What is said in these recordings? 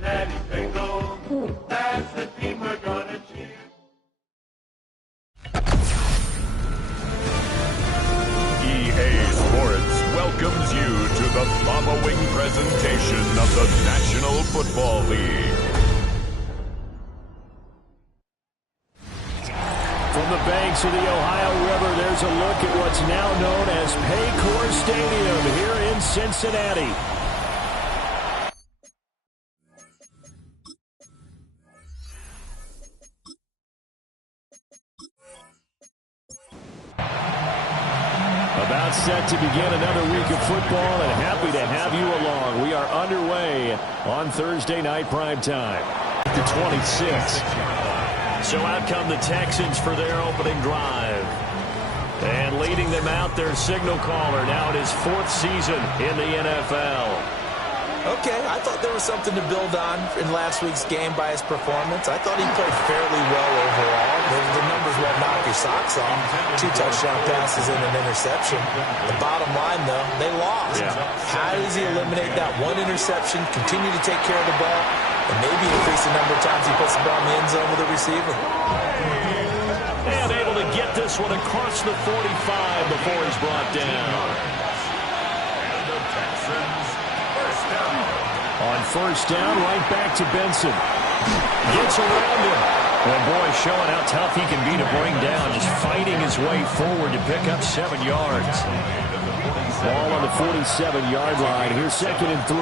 Daddy Bengals, that's the team we're gonna cheer. EA Sports welcomes you to the following presentation of the National Football League. From the banks of the Ohio River, there's a look at what's now known as Paycor Stadium here in Cincinnati. About set to begin another week of football, and happy to have you along. We are underway on Thursday night primetime. The 26th. So out come the Texans for their opening drive. And leading them out, their signal caller, now in his 4th season in the NFL. Okay, I thought there was something to build on in last week's game by his performance. I thought he played fairly well overall. The numbers won't knock your socks off. 2 touchdown passes and an interception. The bottom line, though, they lost. Yeah. How does he eliminate that one interception, continue to take care of the ball, and maybe increase the number of times he puts the ball in the end zone with a receiver? And able to get this one across the 45 before he's brought down. And the Texans first down. On first down, right back to Benson. Gets around him. And boy, showing how tough he can be to bring down, just fighting his way forward to pick up 7 yards. Ball on the 47-yard line. Here's 2nd and 3.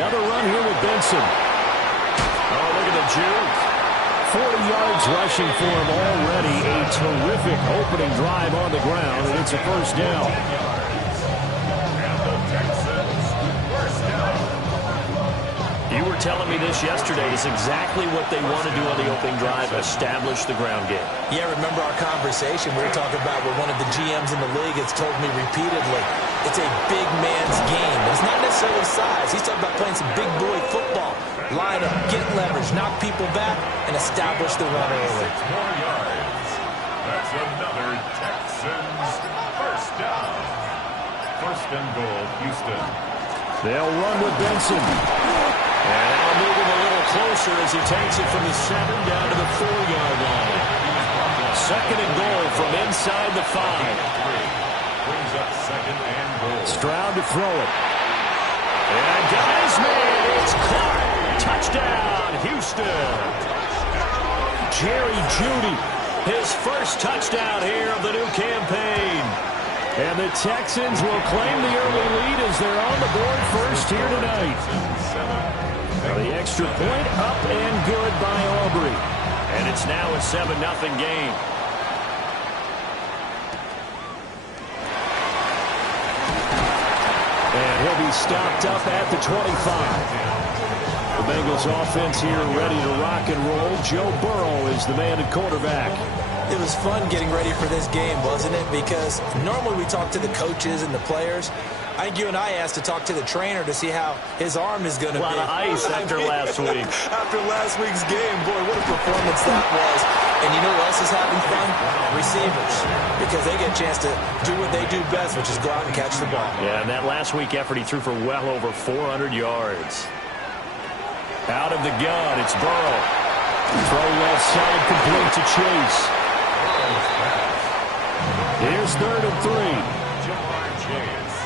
Another run here with Benson. Oh, look at the juke. 40 yards rushing for him already. A terrific opening drive on the ground, and it's a first down. You were telling me this yesterday. Is exactly what they want to do on the opening drive, establish the ground game. Yeah, remember our conversation? We were talking about where one of the GMs in the league has told me repeatedly, it's a big man's game. It's not necessarily size. He's talking about playing some big boy football. Line up, get leverage, knock people back, and establish the run early. 6 more yards. That's another Texans first down. 1st and goal, Houston. They'll run with Benson. And now move him a little closer as he takes it from the 7 down to the 4-yard line. 2nd and goal from inside the 5. Brings up 2nd and goal. Stroud to throw it. And got his man. It's caught. Touchdown, Houston. Jerry Jeudy, his first touchdown here of the new campaign. And the Texans will claim the early lead as they're on the board first here tonight. The extra point up and good by Aubrey. And it's now a 7-0 game. And he'll be stopped up at the 25. The Bengals offense here ready to rock and roll. Joe Burrow is the man at quarterback. It was fun getting ready for this game, wasn't it? Because normally we talk to the coaches and the players. I think you and I asked to talk to the trainer to see how his arm is going to be. A lot of ice after last week. After last week's game, boy, what a performance that was. And you know what else is having fun? Receivers. Because they get a chance to do what they do best, which is go out and catch the ball. Yeah, and that last week effort, he threw for well over 400 yards. Out of the gun, it's Burrow. Throw left side, complete to Chase. Here's 3rd and 3. Jamar Chase.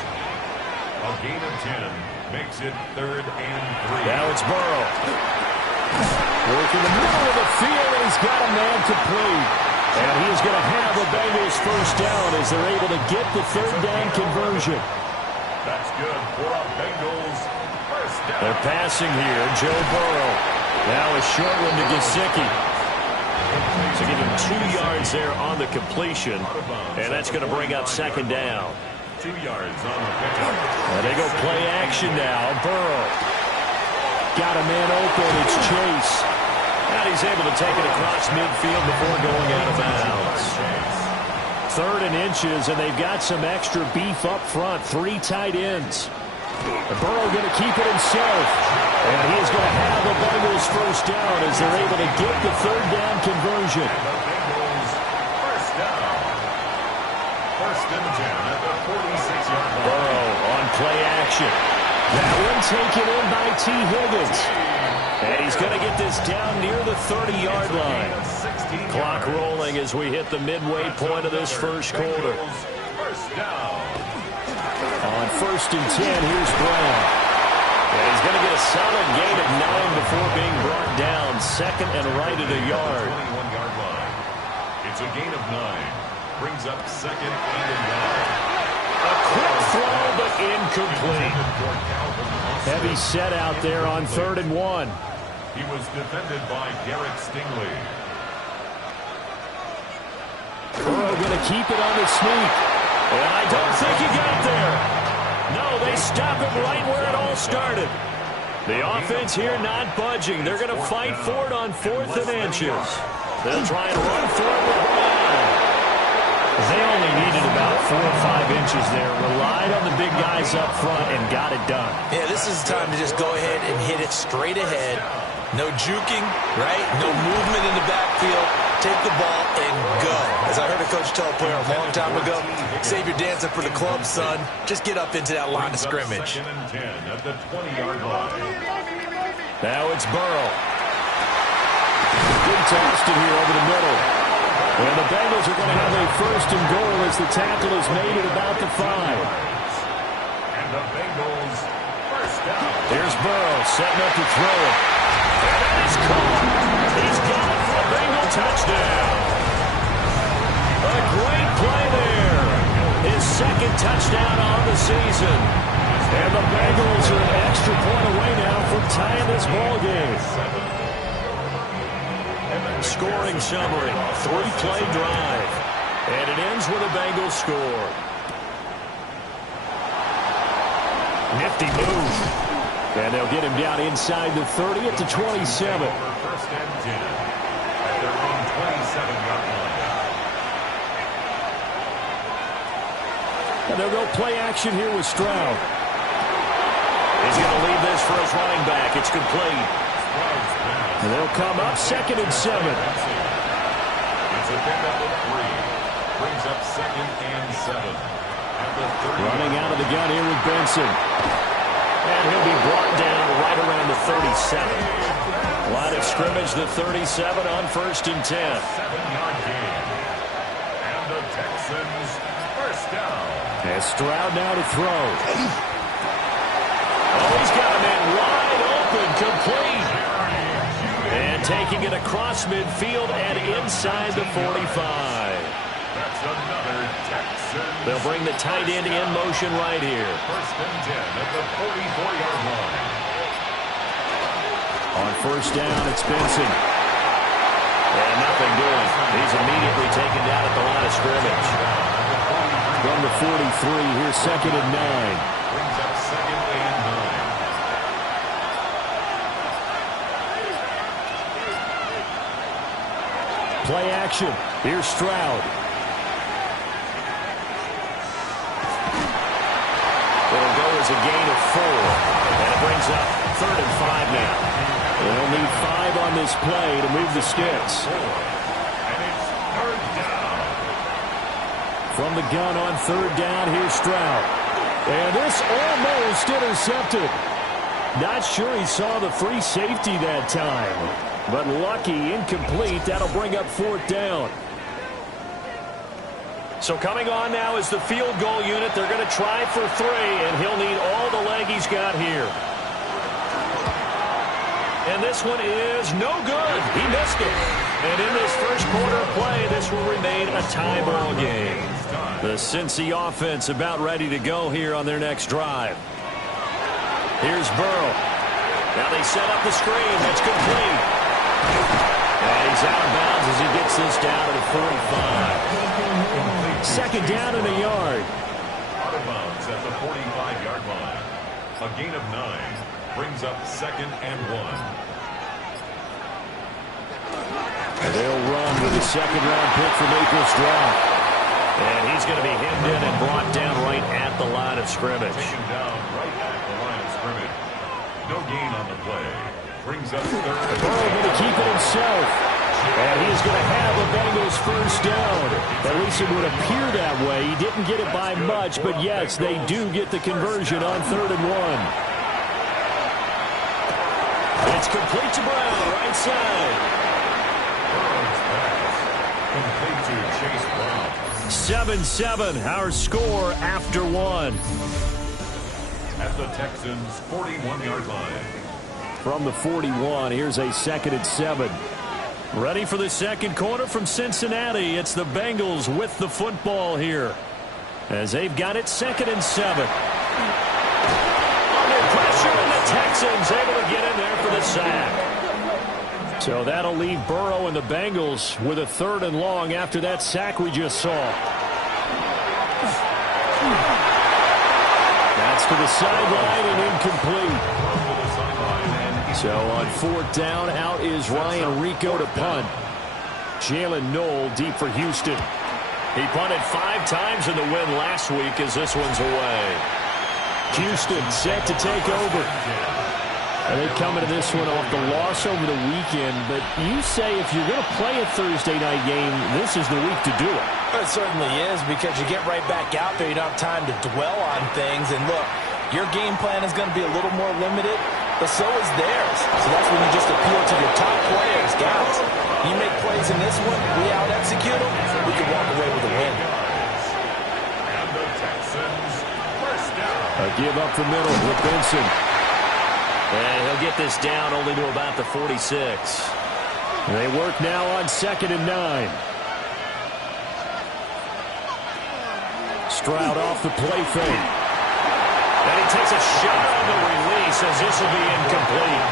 A gain of 10 makes it 3rd and 3. Now it's Burrow. Work in the middle of the field, and he's got a man complete. And he is going to have the Bengals first down as they're able to get the 3rd down conversion. That's good for a Bengals first down. They're passing here. Joe Burrow. Now a short one to Gesicki. So give him 2 yards there on the completion. And that's going to bring up 2nd down. 2 yards on the pickup. And they go play action now. Burrow. Got a man open. It's Chase. And he's able to take it across midfield before going out of bounds. 3rd and inches, and they've got some extra beef up front. 3 tight ends. Burrow going to keep it himself. And he is going to have the Bengals first down as they're able to get the third down conversion. First down. First and 10 at the 46-yard line. Burrow on play action. That one taken in by T. Higgins. And he's going to get this down near the 30-yard line. Clock rolling as we hit the midway point of this first quarter. First down. On first and 10, here's Brown. And he's going to get a solid gain of 9 before being brought down. Second and right at a yard. 21-yard line. It's a gain of 9. Brings up second and 9. A quick throw, but incomplete. Heavy set out there on 3rd and 1. He was defended by Garrett Stingley. Burrow going to keep it on the sneak. And I don't think he got there. No, they stop him right where it all started. The offense here not budging. They're going to fight for it on 4th and inches. They'll try and run for it with Brown. They only needed about 4 or 5 inches there. Relied on the big guys up front and got it done. Yeah, this is the time to just go ahead and hit it straight ahead. No juking, right? No movement in the backfield. Take the ball and go. As I heard a coach tell a player a long time ago, save your dancing for the club, son. Just get up into that line of scrimmage. Second and 10 at the 20-yard line. Now it's Burrow. Good toss to here over the middle. And the Bengals are going to have a first and goal as the tackle is made at about the 5. And the Bengals first down. Here's Burrow setting up to throw it. And that is caught. He's got it for a Bengal touchdown. A great play there. His second touchdown on the season. And the Bengals are an extra point away now from tying this ball game. Scoring summary, 3-play drive. And it ends with a Bengals score. Nifty move. And they'll get him down inside the 30 at the 27. First and 10 at their own 27-yard line. And they'll go play action here with Stroud. He's going to leave this for his running back. It's complete. And they'll come up 2nd and 7. It's a pickup of 3. Brings up 2nd and 7 at the 30. Running out of the gun here with Benson. And he'll be brought down right around the 37. Line of scrimmage, the 37 on first and 10. 7-yard gain. And the Texans first down. And Stroud now to throw. Oh, he's got him in wide open, complete. And taking it across midfield and inside the 45. That's another Texan. They'll bring the tight end in motion right here. First and 10 at the 44-yard line. On first down, it's Benson. And nothing doing. He's immediately taken down at the line of scrimmage. From the 43, here's 2nd and 9. Brings up 2nd and 9. Play action. Here's Stroud. It'll go as a gain of 4. And it brings up 3rd and 5 now. They'll need 5 on this play to move the sticks. And it's 3rd down. From the gun on 3rd down, here's Stroud. And this almost intercepted. Not sure he saw the free safety that time. But lucky, incomplete. That'll bring up 4th down. So coming on now is the field goal unit. They're going to try for 3, and he'll need all the leg he's got here. And this one is no good. He missed it. And in this first quarter play, this will remain a tie ball game. The Cincy offense about ready to go here on their next drive. Here's Burrow. Now they set up the screen. That's complete. And he's out of bounds as he gets this down to the 45. Second down and a yard. Out of bounds at the 45-yard line. A gain of 9 brings up 2nd and 1. And they'll run with a second-round pick from April Stroud. And he's going to be hemmed in and brought down right at the line of scrimmage. Taken down right at the No gain on the play. Brings up third. Burrow going to keep it himself. And he's going to have a Bengals first down. At least it would appear that way. He didn't get it by much, but yes, they do get the conversion on 3rd and 1. It's complete to Brown, right side. Complete to Chase Brown. 7-7, our score after 1. At the Texans' 41-yard line. From the 41, here's a 2nd and 7. Ready for the second quarter from Cincinnati. It's the Bengals with the football here, as they've got it 2nd and 7. Under pressure, and the Texans able to get in there for the sack. So that'll leave Burrow and the Bengals with a 3rd and long after that sack we just saw. That's to the sideline and incomplete. So on 4th down, out is Ryan Rico to punt. Jalen Knoll deep for Houston. He punted 5 times in the win last week as this one's away. Houston set to take over. And they come into this one off the loss over the weekend. But you say if you're going to play a Thursday night game, this is the week to do it. It certainly is, because you get right back out there. You don't have time to dwell on things. And look, your game plan is going to be a little more limited, but so is theirs. So that's when you just appeal to your top players. Guys, you make plays in this one, we out-execute them, we can walk away with a win. And the Texans first down. A give up the middle with Benson. And he'll get this down only to about the 46. They work now on 2nd and 9. Stroud off the play fake. And he takes a shot on the release as this will be incomplete.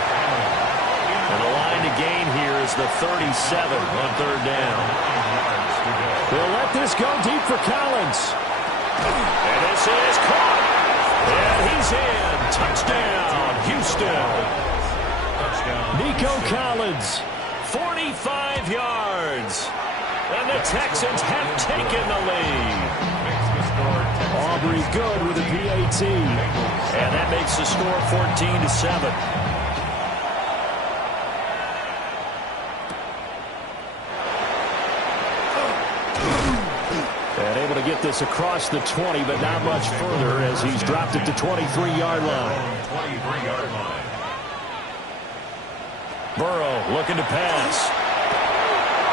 And the line to gain here is the 37 on 3rd down. They'll let this go deep for Collins. And this is caught. And he's in. Touchdown, Houston. Nico Collins, 45 yards. And the Texans have taken the lead. Aubrey good with a PAT. And that makes the score 14-7. And able to get this across the 20, but not much further as he's dropped it to 23-yard line. Burrow looking to pass.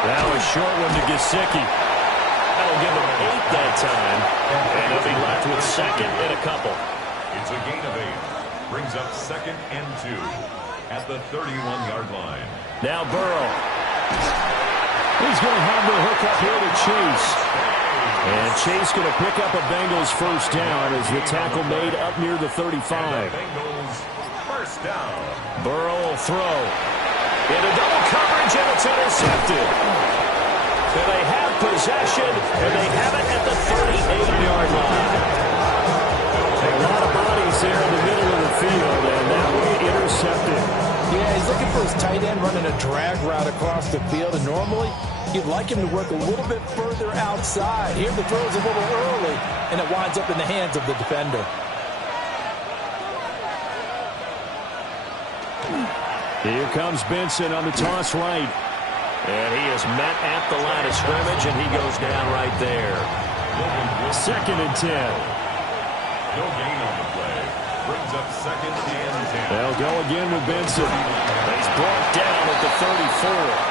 Now a short one to Gesicki. That'll give him 8 that time. And he'll be left with 2nd and a couple. It's a gain of 8. Brings up 2nd and 2 at the 31-yard line. Now Burrow. He's going to have the hook up here to Chase. And Chase going to pick up a Bengals first down as the tackle made up near the 35. Bengals first down. Burrow will throw. Into double coverage, and it's intercepted. And they have possession, and they have it at the 38-yard line. A lot of bodies there in the middle of the field, and that way intercepted. Yeah, he's looking for his tight end running a drag route across the field, and normally you'd like him to work a little bit further outside. Here the throw's a little early, and it winds up in the hands of the defender. Here comes Benson on the toss right. And he is met at the line of scrimmage, and he goes down right there. 2nd and 10. No gain on the play. Brings up 2nd and 10. They'll go again with Benson. He's brought down at the 34.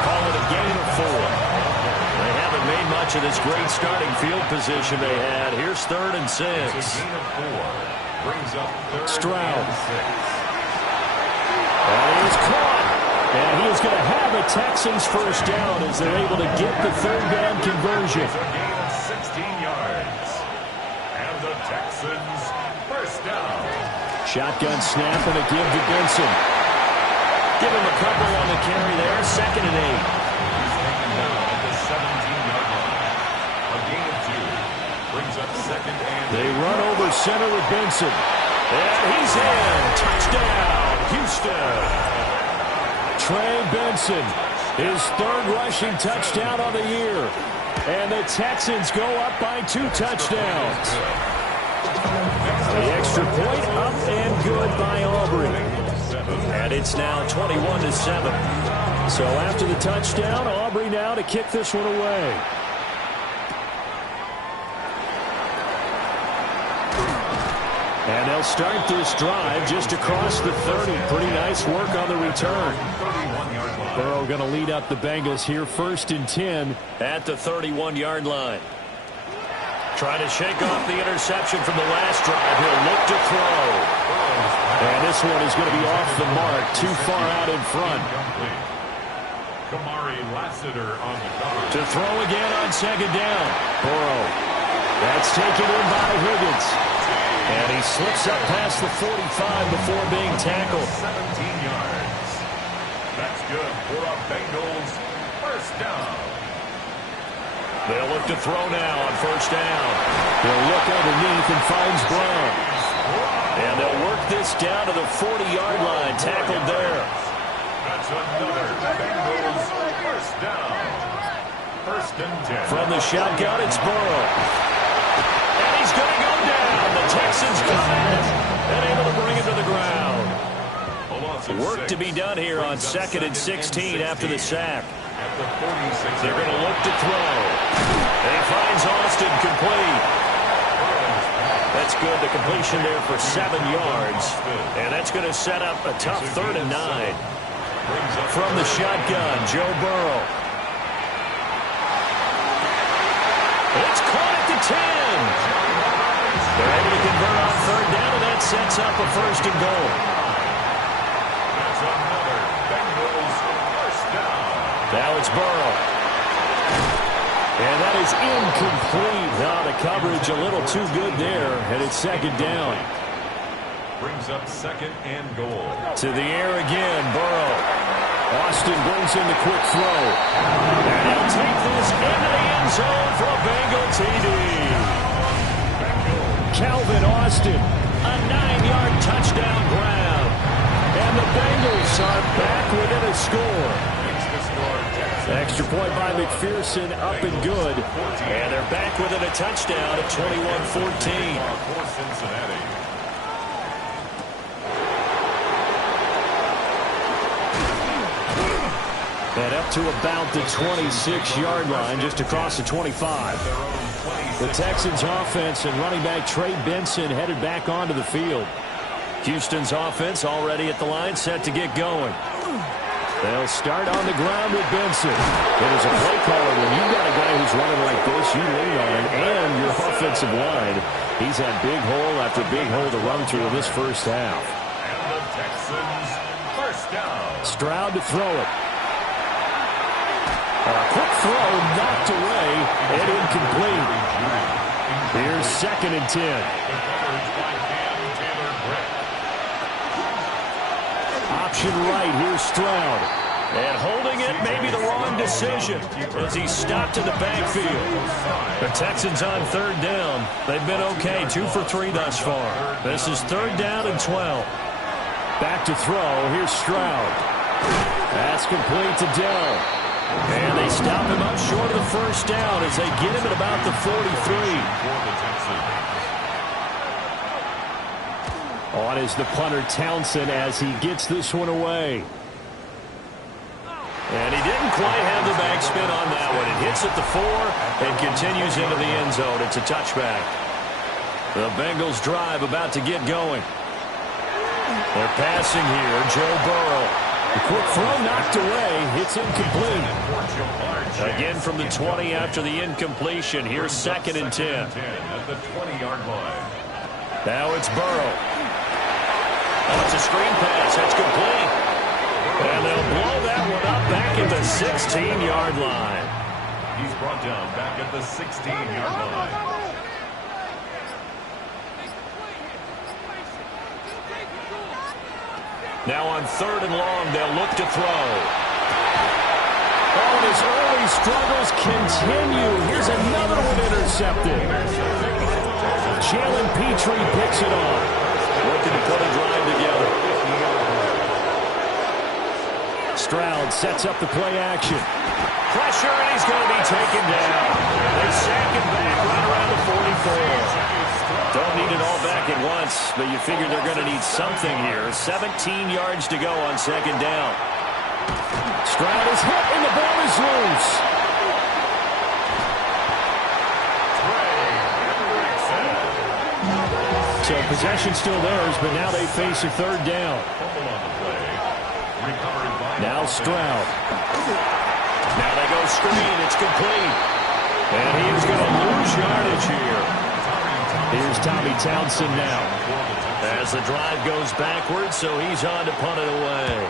Call it a gain of 4. They haven't made much of this great starting field position they had. Here's 3rd and 6. It's a gain of 4. Brings up 3rd Stroud. and 6. And he's caught. And he is going to have a Texans first down as they're able to get the 3rd down conversion. It's a gain of 16 yards. And the Texans first down. Shotgun snap and a give to Benson. Give him a couple on the carry there. 2nd and 8. He's taken down at the 17-yard line. A gain of 2. Brings up 2nd and 8. They run over center with Benson. And he's in. Touchdown, Houston. Trey Benson, his 3rd rushing touchdown on the year. And the Texans go up by 2 touchdowns. The extra point up and good by Aubrey. And it's now 21-7. So after the touchdown, Aubrey now to kick this one away. And they'll start this drive just across the 30. Pretty nice work on the return. Burrow going to lead up the Bengals here, 1st and 10 at the 31-yard line. Trying to shake off the interception from the last drive. He'll look to throw. And this one is going to be off the mark, too far out in front. To throw again on 2nd down. Burrow. That's taken in by Higgins. And he slips up past the 45 before being tackled. 17 yards. That's good for a Bengals 1st down. They'll look to throw now on 1st down. They'll look underneath and finds Brown. And they'll work this down to the 40-yard line. Tackled there. That's another Bengals 1st down. 1st and 10. From the shotgun, it's Burrow. And he's going to go down. The Texans come in and able to bring him to the ground. Work to be done here on 2nd and 16 after the sack. They're going to look to throw. And he finds Austin complete. That's good. The completion there for 7 yards. And that's going to set up a tough 3rd and 9. From the shotgun, Joe Burrow. It's caught at the 10. They're able to convert on 3rd down, and that sets up a 1st and goal. That's another Bengals 1st down. Now it's Burrow. And that is incomplete. Now the coverage a little too good there, and it's 2nd down. Brings up 2nd and goal. To the air again, Burrow. Austin brings in the quick throw. And he'll take this into the end zone for a Bengal TD. Calvin Austin, a 9-yard touchdown grab. And the Bengals are back within a score. Extra point by McPherson, up and good. And they're back within a touchdown at 21-14. And up to about the 26-yard line, just across the 25. The Texans offense and running back Trey Benson headed back onto the field. Houston's offense already at the line, set to get going. They'll start on the ground with Benson. And as a play caller, when you've got a guy who's running like this, you lean on him and your offensive line. He's had big hole after big hole to run through in this first half. And the Texans 1st down. Stroud to throw it. A quick throw knocked away and incomplete. Here's 2nd and 10. Option right, here's Stroud. And holding it may be the wrong decision as he stopped in the backfield. The Texans on 3rd down. They've been okay, 2 for 3 thus far. This is 3rd down and 12. Back to throw, here's Stroud. That's complete to Dell. And they stop him up short of the 1st down as they get him at about the 43. On is the punter Townsend as he gets this one away. And he didn't quite have the backspin on that one. It hits at the 4 and continues into the end zone. It's a touchback. The Bengals drive about to get going. They're passing here. Joe Burrow. The quick throw knocked away. It's incomplete. Again from the 20 after the incompletion. Here's 2nd and 10. At the 20-yard line. Now it's Burrow. Oh, it's a screen pass. That's complete. And they'll blow that one up back at the 16-yard line. He's brought down back at the 16-yard line. Now on 3rd and long, they'll look to throw. Oh, and his early struggles continue. Here's another one intercepted. Jalen Petrie picks it off. Looking to put a drive together. Stroud sets up the play action. Pressure, and he's going to be taken down. They sack him back right around the 44. Don't need it all back at once, but you figure they're going to need something here. 17 yards to go on second down. Stroud is hit, and the ball is loose. So possession still theirs, but now they face a third down. Now Stroud. Now they go screen. It's complete. And he is going to lose yardage here. Here's Tommy Townsend now. As the drive goes backwards, so he's on to punt it away.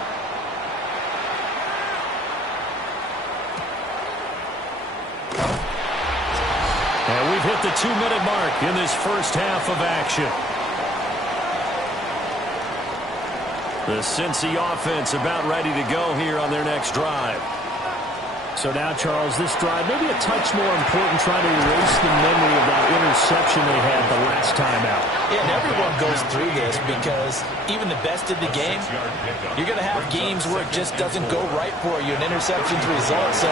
And we've hit the 2-minute mark in this first half of action. The Cincy offense about ready to go here on their next drive. So now, Charles, this drive maybe a touch more important, trying to erase the memory of that interception they had the last time out. Yeah, and everyone goes through this because even the best of the game, you're going to have games where it just doesn't go right for you, and interceptions result. So,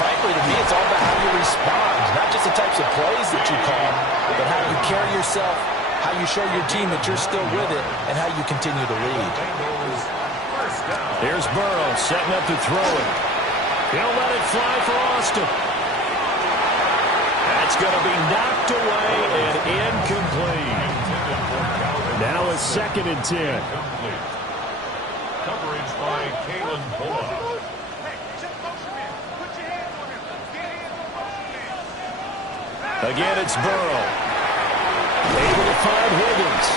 frankly, to me, it's all about how you respond, not just the types of plays that you call, but how you carry yourself, how you show your team that you're still with it, and how you continue to lead. Here's Burrow setting up to throw it. He'll let it fly for Austin. That's going to be knocked away and incomplete. Now a 2nd and 10. Coverage by Kalen Bullock. Again, it's Burrow. Able to find Higgins.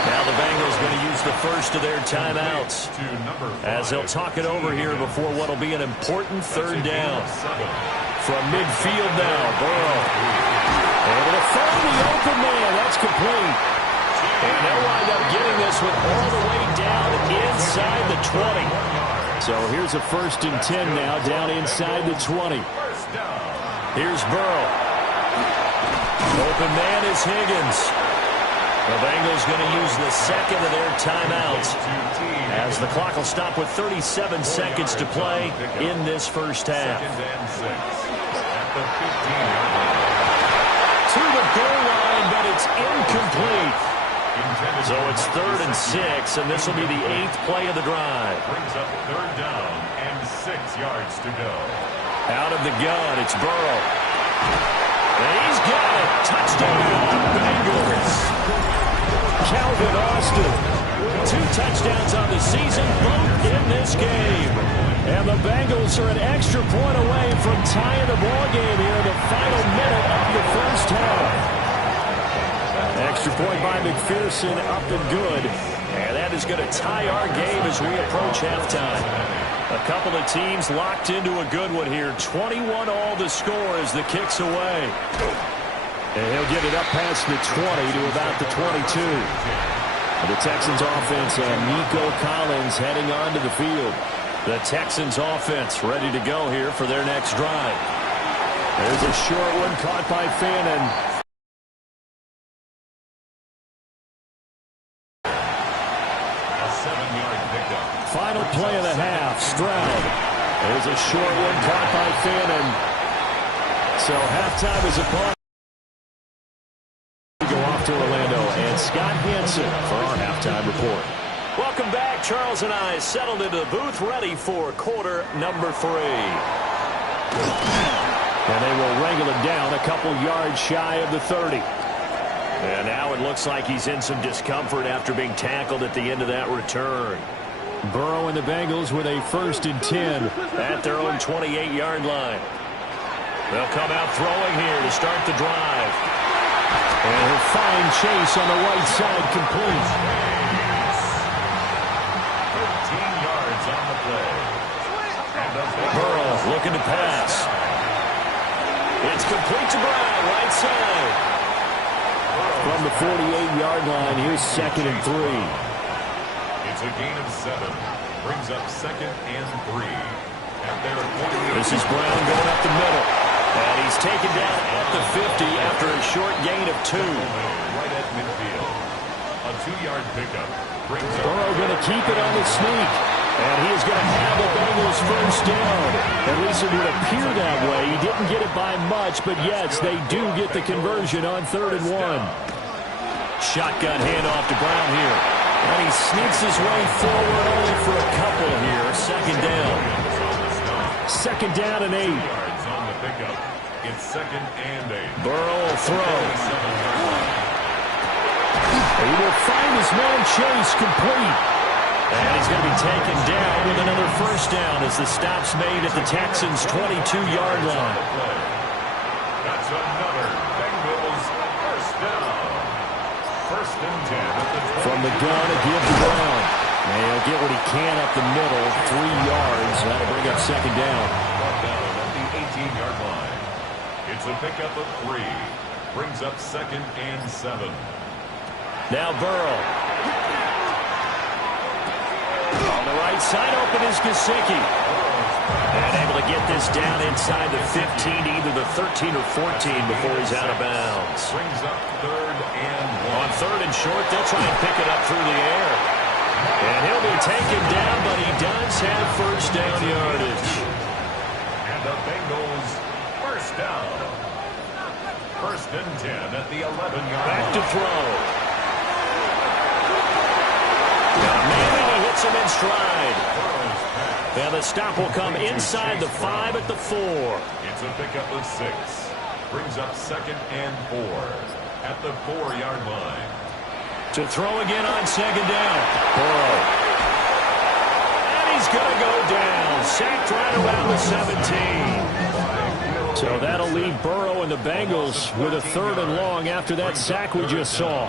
Now the Bengals going to use the first of their timeouts as they'll talk it over here before what will be an important third down. From midfield now, Burrow. Able to find the open man. That's complete. And they'll wind up getting this one all the way down inside the 20. So here's a 1st and 10 now down inside the 20. Here's Burrow. Open man is Higgins. The Bengals going to use the 2nd of their timeouts as the clock will stop with 37 seconds to play in this first half. To the goal line, but it's incomplete. So it's 3rd and 6, and this will be the 8th play of the drive. Brings up 3rd down and 6 yards to go. Out of the gun, it's Burrow. And he's got it. Touchdown, Bengals. Calvin Austin. 2 touchdowns on the season, both in this game. And the Bengals are an extra point away from tying the ball game here in the final minute of the first half. Extra point by McPherson, up and good. And that is going to tie our game as we approach halftime. A couple of teams locked into a good one here. 21 all the score as the kick's away. And he'll get it up past the 20 to about the 22. The Texans offense and Nico Collins heading onto the field. The Texans offense ready to go here for their next drive. There's a short one caught by Fannin. A 7-yard pickup. Final play of the half, Stroud. There's a short one caught by Fannin. So halftime is upon. We go off to Orlando and Scott Hansen for our halftime report. Welcome back. Charles and I settled into the booth ready for quarter number 3. And they will wrangle it down a couple yards shy of the 30. And now it looks like he's in some discomfort after being tackled at the end of that return. Burrow and the Bengals with a 1st and 10 at their own 28-yard line. They'll come out throwing here to start the drive. And a fine chase on the right side, complete. 13 yards on the play. Burrow looking to pass. It's complete to Brown, right side. From the 48-yard line, here's 2nd and 3. It's a gain of 7. Brings up 2nd and 3. At their 48. This is Brown going up the middle. And he's taken down at the 50 after a short gain of 2. Right at midfield. A 2-yard pickup. Brings up. Burrow going to keep it on the sneak. And he is going to have the Bengals first down At least it would appear that way. He didn't get it by much, but yes, they do get the conversion on 3rd and 1. Shotgun handoff to Brown here. And he sneaks his way forward only for a couple here. 2nd down. 2nd down and 8. Yards on the pickup. It's 2nd and 8. Burrow will throw. He will find his man Chase complete. And he's going to be taken down with another 1st down as the stop's made at the Texans' 22-yard line. That's another Bengals 1st down. 1st and 10 at the 20. From the gun, a give to Brown. And he'll get what he can up the middle, 3 yards. That'll bring up 2nd down. Brought down at the 18-yard line. It's a pickup of 3. Brings up 2nd and 7. Now Burrow. On the right side, open is Gesicki. And able to get this down inside the 15, either the 13 or 14 before he's out of bounds. Brings up 3rd and 1. On 3rd and short, they'll try and pick it up through the air. And he'll be taken down, but he does have 1st down yardage. And the Bengals 1st down. 1st and 10 at the 11-yard line. Back to throw. Maybe he hits him in stride. And the stop will come inside the 5 at the 4. It's a pickup of 6. Brings up 2nd and 4 at the 4-yard line. To throw again on 2nd down. Burrow. And he's going to go down. Sacked right around the 17. So that'll leave Burrow and the Bengals with a 3rd and long after that sack we just saw.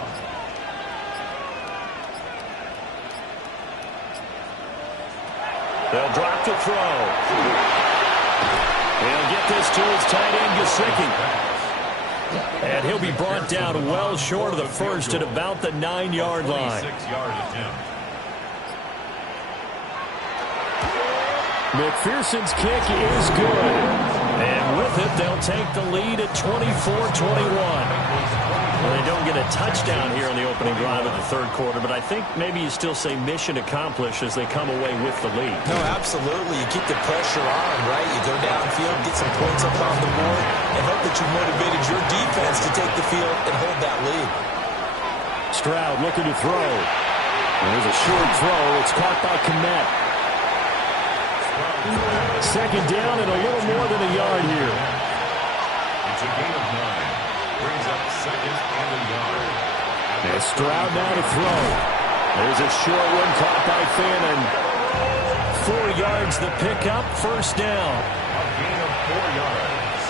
They'll drop to throw. He'll get this to his tight end, Gesicki. And he'll be brought down well short of the 1st at about the 9-yard line. 6-yard attempt. McPherson's kick is good. And with it, they'll take the lead at 24-21. Well, they don't get a touchdown here on the opening drive of the 3rd quarter, but I think maybe you still say mission accomplished as they come away with the lead. No, absolutely. You keep the pressure on, right? You go downfield, get some points up on the board, and hope that you motivated your defense to take the field and hold that lead. Stroud looking to throw. There's a short throw. It's caught by Kmet. 2nd down and a little more than a yard here. It's a gain of 9. Brings up 2nd and a yard. And Stroud now to throw. There's a short one caught by Fannin. 4 yards the pickup, 1st down. A gain of 4 yards.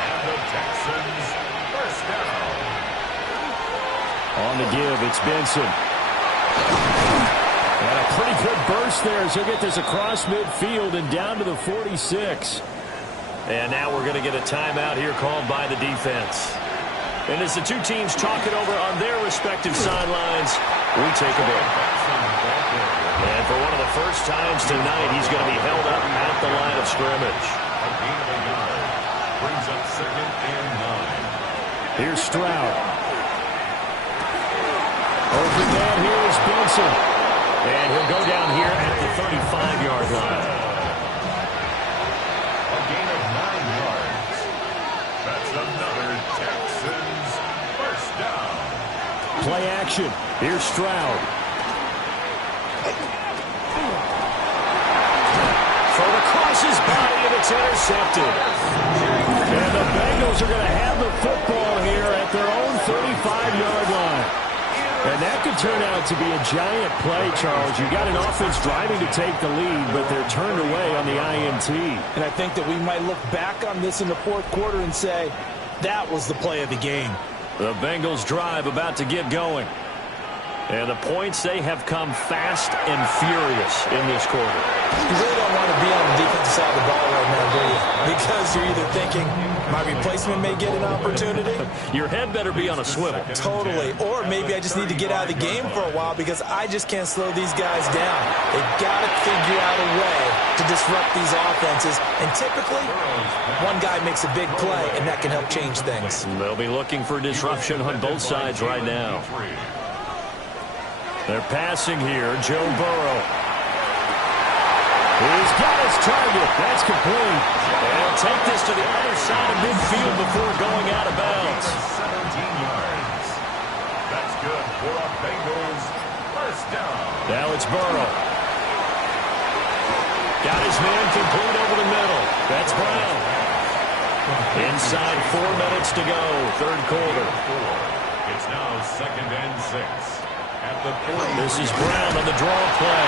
And the Texans 1st down. On the give, it's Benson. And a pretty good burst there as he'll get this across midfield and down to the 46. And now we're going to get a timeout here called by the defense. And as the two teams talk it over on their respective sidelines, we take a break. And for one of the first times tonight, he's going to be held up at the line of scrimmage. A gain of a yard. Brings up 2nd and 9. Here's Stroud. Open man here is Benson. And he'll go down here at the 35-yard line. A gain of 9 yards. That's another Texans 1st down. Play action. Here's Stroud. Throw across his body, and it's intercepted. And the Bengals are going to have the football here at their own 35-yard line. And that could turn out to be a giant play, Charles. You got an offense driving to take the lead, but they're turned away on the INT. And I think that we might look back on this in the 4th quarter and say, that was the play of the game. The Bengals drive about to get going. And the points, they have come fast and furious in this quarter. You really don't want to be on the defensive side of the ball right now, do you? Because you're either thinking, my replacement may get an opportunity. Your head better be on a swivel. Totally. Or maybe I just need to get out of the game for a while because I just can't slow these guys down. They've got to figure out a way to disrupt these offenses. And typically, one guy makes a big play, and that can help change things. They'll be looking for disruption on both sides right now. They're passing here. Joe Burrow. He's got his target. That's complete. And he'll take this to the other side of midfield before going out of bounds. 17 yards. That's good for a Bengals first down. Now it's Burrow. Got his man complete over the middle. That's Brown. Inside 4 minutes to go, third quarter. It's now 2nd and 6. At the 40. This is Brown on the draw play.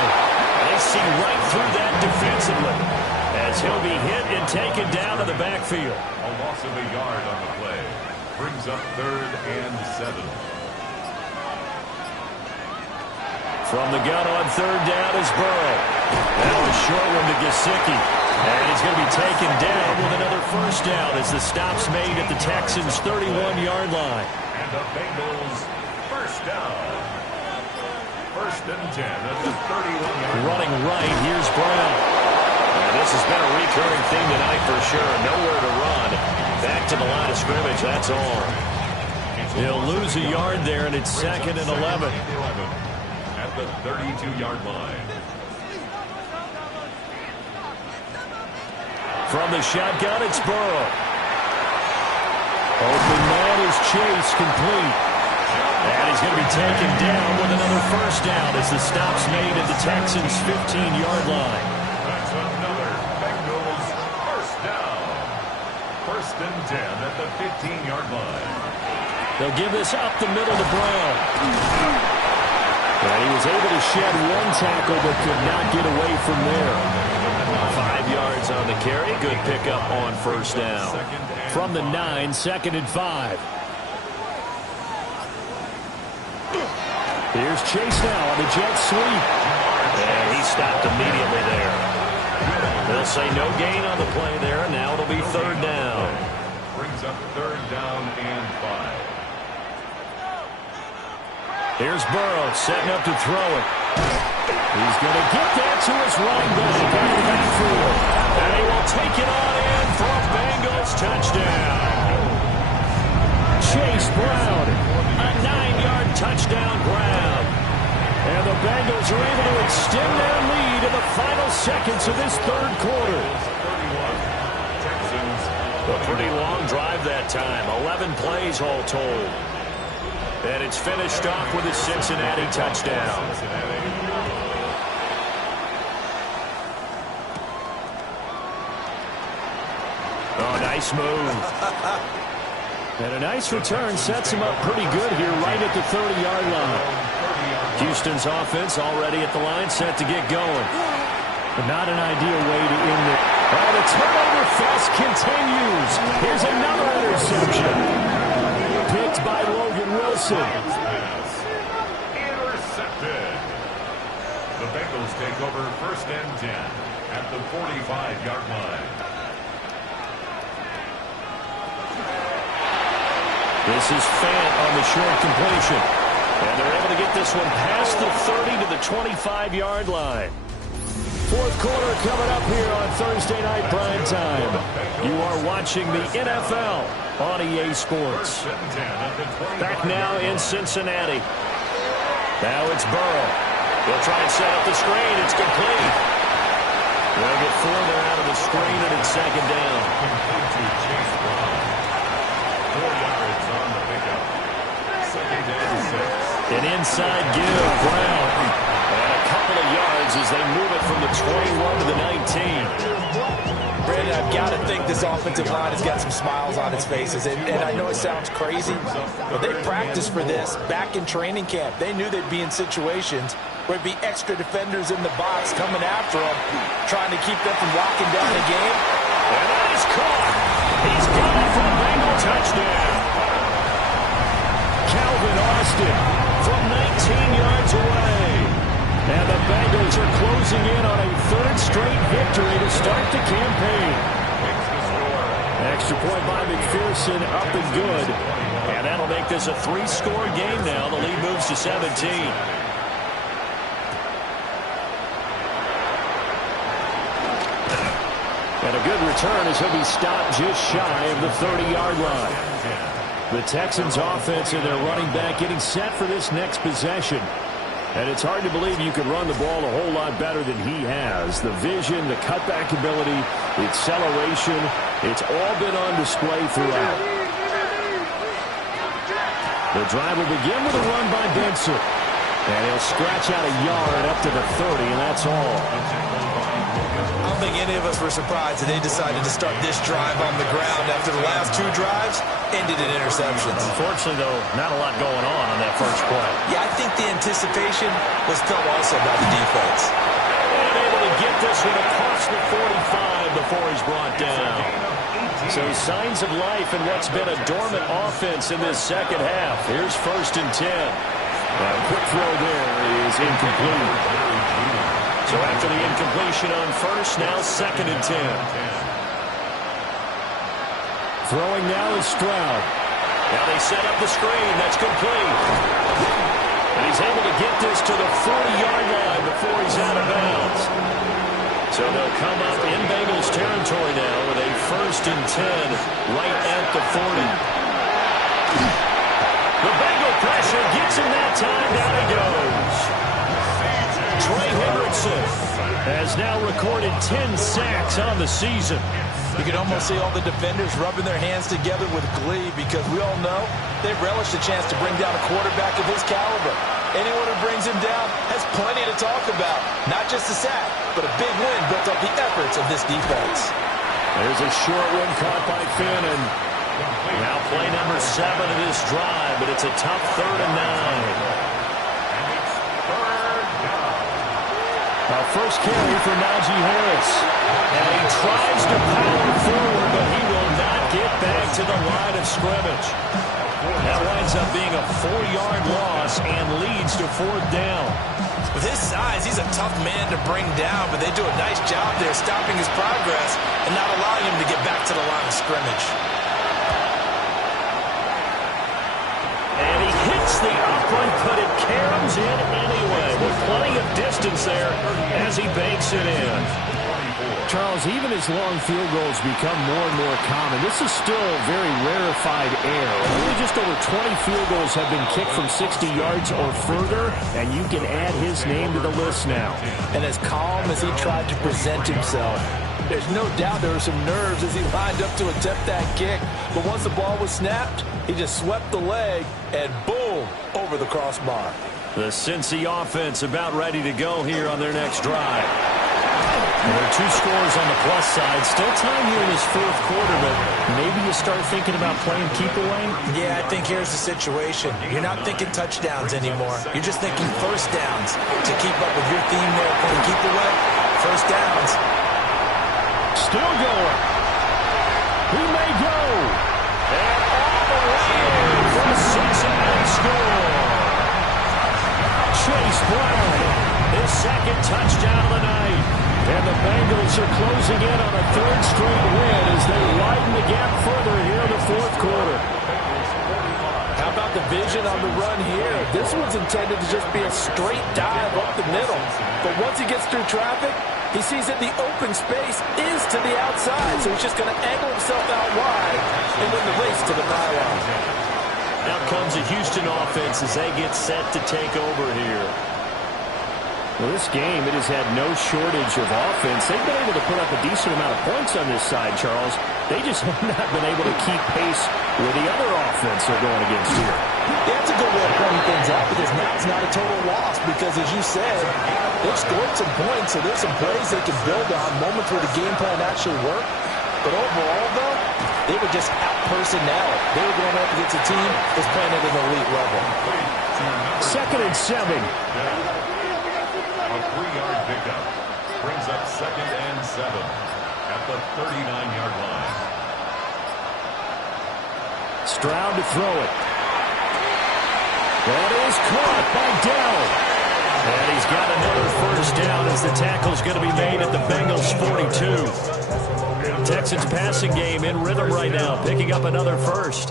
They see right through that defensively as he'll be hit and taken down to the backfield. A loss of a yard on the play. Brings up 3rd and 7. From the gun on 3rd down is Burrow. Now a short one to Gesicki. And he's going to be taken down with another first down as the stop's made at the Texans' 31-yard line. And the Bengals first down. 1st and 10 at the 31-yard line. Running right, here's Brown. And this has been a recurring theme tonight for sure. Nowhere to run. Back to the line of scrimmage, that's all. He'll lose a yard there, and it's 2nd and 11. At the 32-yard line. From the shotgun, it's Burrow. Open man is Chase, complete. And he's going to be taken down with another first down as the stop's made at the Texans' 15-yard line. That's another Bengals first down. 1st and 10 at the 15-yard line. They'll give this up the middle to Brown. And he was able to shed one tackle but could not get away from there. 5 yards on the carry. Good pickup on first down. From the 9, 2nd and 5. Here's Chase now on the jet sweep. And he stopped immediately there. They'll say no gain on the play there. Now it'll be 3rd down. Brings up 3rd down and 5. Here's Burrow setting up to throw it. He's going to get that to his running back out of the backfield. And he will take it on in for a Bengals touchdown. Chase Brown, a 9-yard touchdown grab. And the Bengals are able to extend their lead in the final seconds of this third quarter. Texans. A pretty long drive that time, 11 plays all told. And it's finished off with a Cincinnati touchdown. Oh, nice move. And a nice return sets him up pretty good here right at the 30-yard line. Houston's offense already at the line, set to get going. But not an ideal way to end it. Oh, the turnover fest continues. Here's another interception. Picked by Logan Wilson. Intercepted. The Bengals take over 1st and 10 at the 45-yard line. This is Fant on the short completion. And they're able to get this one past the 30 to the 25-yard line. Fourth quarter coming up here on Thursday Night Prime Time. You are watching the NFL on EA Sports. Back now in Cincinnati. Now it's Burrow. They'll try and set up the screen. It's complete. They'll get 4 there out of the screen, and it's 2nd down. Complete to Chase Brown. 4 yards on the pickup. 2nd and 6. An inside give, Brown. And a couple of yards as they move it from the 21 to the 19. Brandon, I've got to think this offensive line has got some smiles on its faces. And I know it sounds crazy, but they practiced for this back in training camp. They knew they'd be in situations where it'd be extra defenders in the box coming after them, trying to keep them from locking down the game. And that is caught. He's got it for a Bengal touchdown. Calvin Austin from 19 yards away. And the Bengals are closing in on a 3rd straight victory to start the campaign. Extra point by McPherson, up and good. And that'll make this a 3-score game now. The lead moves to 17. And a good return as he'll be stopped just shy of the 30-yard line. The Texans offense and their running back getting set for this next possession. And it's hard to believe you can run the ball a whole lot better than he has. The vision, the cutback ability, the acceleration, it's all been on display throughout. The drive will begin with a run by Benson. And he'll scratch out a yard up to the 30, and that's all. I don't think any of us were surprised that they decided to start this drive on the ground after the last two drives ended in interceptions. Unfortunately, though, not a lot going on that first play. Yeah, I think the anticipation was felt also by the defense. And able to get this one across the 45 before he's brought down. So signs of life in what's been a dormant offense in this second half. Here's 1st and 10. A quick throw there is incomplete. So after the incompletion on first, now 2nd and 10. Throwing now is Stroud. Now they set up the screen. That's complete. And he's able to get this to the 40-yard line before he's out of bounds. So they'll come up in Bengals territory now with a 1st and 10 right at the 40. The Bengal pressure gets him that time. Down he goes. Trey Hendrickson has now recorded 10 sacks on the season. You can almost see all the defenders rubbing their hands together with glee because we all know they relish the chance to bring down a quarterback of his caliber. Anyone who brings him down has plenty to talk about. Not just a sack, but a big win built up the efforts of this defense. There's a short one caught by Finnan. Now play number 7 of this drive, but it's a tough 3rd and 9. Our first carry for Najee Harris. And he tries to power forward, but he will not get back to the line of scrimmage. That winds up being a 4-yard loss and leads to 4th down. With his size, he's a tough man to bring down, but they do a nice job there stopping his progress and not allowing him to get back to the line of scrimmage. And he hits the upright, but it caroms in anyway with plenty of distance there as he banks it in. Charles, even as long field goals become more and more common, this is still very rarefied air. Only just over 20 field goals have been kicked from 60 yards or further, and you can add his name to the list now. And as calm as he tried to present himself, there's no doubt there were some nerves as he lined up to attempt that kick. But once the ball was snapped, he just swept the leg and boom, over the crossbar. The Cincy offense about ready to go here on their next drive. And there are 2 scores on the plus side. Still time here in this 4th quarter, but maybe you start thinking about playing keep away? Yeah, I think here's the situation. You're not thinking touchdowns anymore. You're just thinking 1st downs. To keep up with your theme there, playing keep away, 1st downs. Still going. He may go. And all the way in for a Cincinnati score. Chase Brown, his 2nd touchdown of the night. And the Bengals are closing in on a 3rd straight win as they widen the gap further here in the 4th quarter. How about the vision on the run here? This one's intended to just be a straight dive up the middle. But once he gets through traffic, he sees that the open space is to the outside. So he's just going to angle himself out wide and win the race to the pylon. Now comes a Houston offense as they get set to take over here. Well, this game, it has had no shortage of offense. They've been able to put up a decent amount of points on this side, Charles. They just have not been able to keep pace with the other offense they're going against here. That's a good way of pointing things out because now it's not a total loss because, as you said, they've scored some points, so there's some plays they can build on, moments where the game plan actually worked. But overall, though, they were just out-personnel. They were going up against a team that's playing at an elite level. 2nd and 7. A 3-yard pickup brings up 2nd and 7 at the 39-yard line. Stroud to throw it. That is caught by Dell. And he's got another 1st down as the tackle's going to be made at the Bengals 42. Texans passing game in rhythm right now, picking up another 1st.